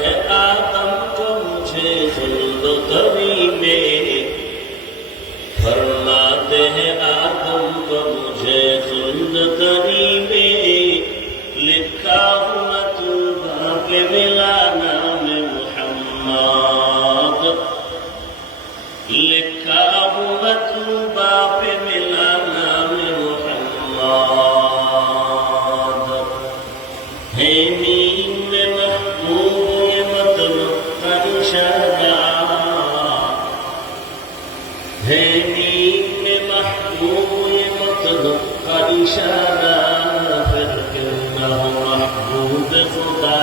हैं आदम को मुझे खुल्दतरी में, फरमाते हैं आदम को मुझे खुल्दतरी में, लिखा हुआ तूबा पे मिला नाम मुहम्मद, लिखा हुआ तूबा पे मिला नाम मुहम्मद। है नीम में महबूब मतलब का इशारा, है नीम में महबूब मतलब का इशारा, फिर क्यों न हो महबूब खुदा